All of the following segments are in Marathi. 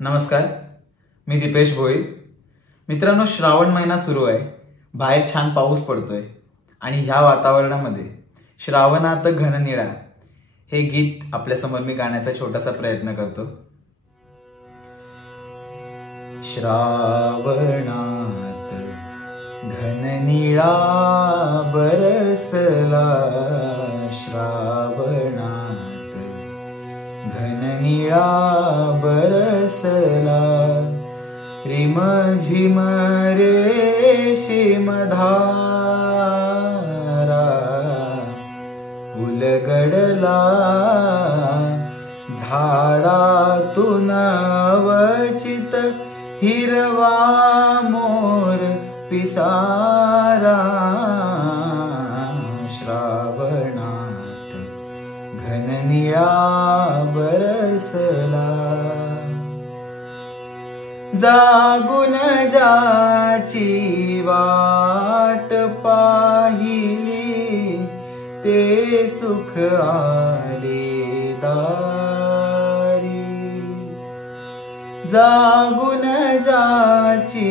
नमस्कार, मी दीपेश भोई। मित्रांनो, श्रावण महिना सुरू आहे, बाहेर छान पाऊस पडतोय आणि ह्या वातावरणामध्ये श्रावणात घननिळा हे गीत आपल्यासमोर मी गाण्याचा छोटासा प्रयत्न करतो। श्रावणात घननिळा बरसला, श्रावणात घननिळा बरसला, रिमझिम रेशीम धारा उलगडला, झाडातून अवचित हिरवा मोर पिसारा, श्रावणात घननिळा बरसला। जागून ज्याची वाट पाहिली, ते सुख आले दारी। जागून ज्याची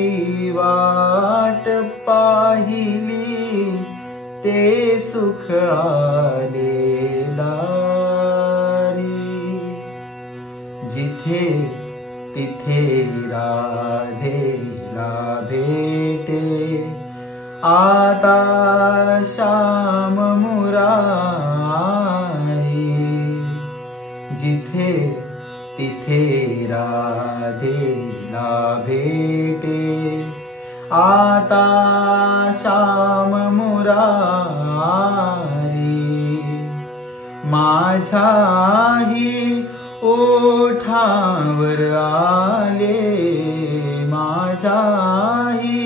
वाट पाहिली, ते सुख आले दारी। जिथे तिथे राधेला भेटे, आता श्याम मुरारी। जिथे तिथे राधेला भेटे, आता श्याम मुरारी। माझ्याही ओठावर आले, माझ्याही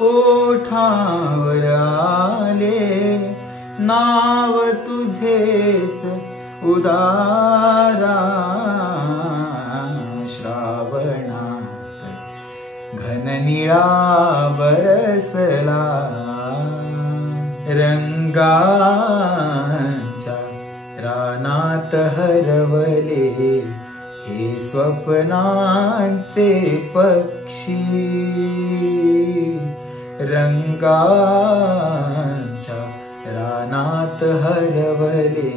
ओठावर आले, नाव तुझेच उदारा, श्रावणात घननिळा बरसला। रंगांच्या रानात हरवले हे स्वप्नांचे पक्षी, रंगांच्या रानात हरवले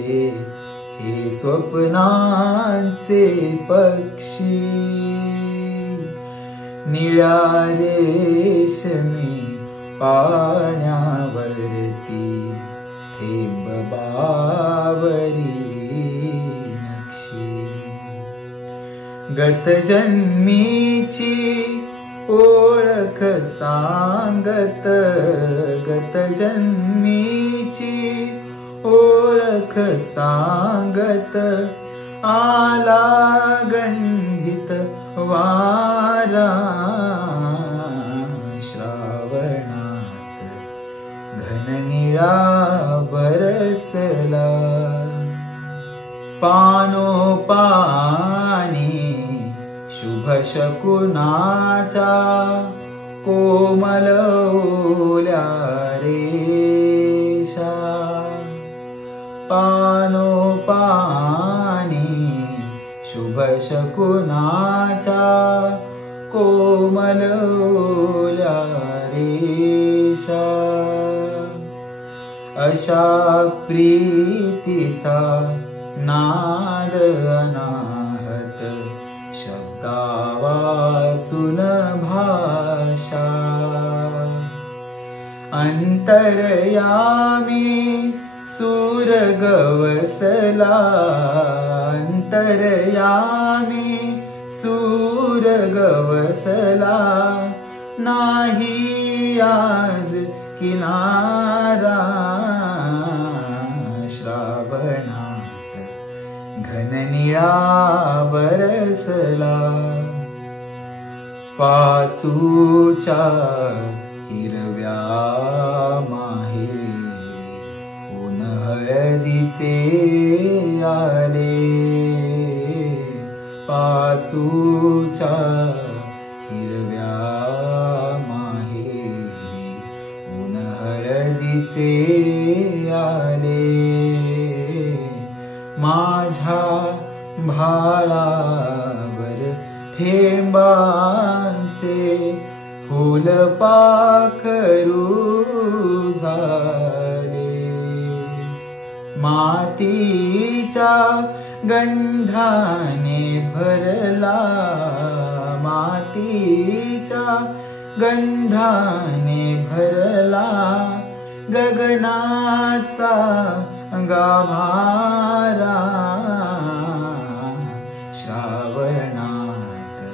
हे स्वप्नांचे पक्षी। निळ्या रेशमी पाण्यावरती थेंब बावरी नक्षी, गतजन्मीची ओळख सांगत, गतजन्मीची ओळख सांगत, आला गंधित वारा, श्रावणात घननिळा बरसला। पानोपानी शुभ शकुनाचा, कोमल ओल्या रेषा। पानोपानी शुभ शकुनाचा, कोमल ओल्या रेषा। अशा प्रीतीचा नाद अनाहत, शब्दा वाचून भाषा। अंतर्यामी सूर गवसला, अंतर्यामी सूर गवसला, नाही आज किनारा, श्रावणात घननिळा बरसला। पाचूच्या हिरव्या माहेरी ऊन हळदीचे आले, पाचूच्या हिरव्या माहेरी ऊन हळदीचे आले। माझ्या भाळावर थेंबांचे फुलपाखरू झाले. मातीच्या गंधाने भरला, मातीच्या गंधाने भरला गगनाचा गाभारा. श्रावणात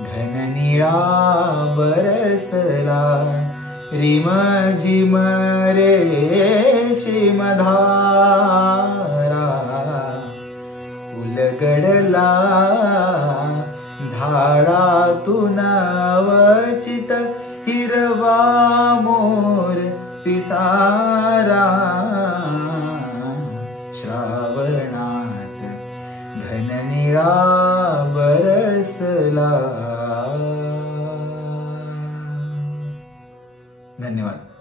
घननिळा बरसला, रिमझिम रेशीमधारा. उलगडला झाडातून अवचित हिरवा मोर पिसारा. श्रावणात घननिळा बरसला. धन्यवाद.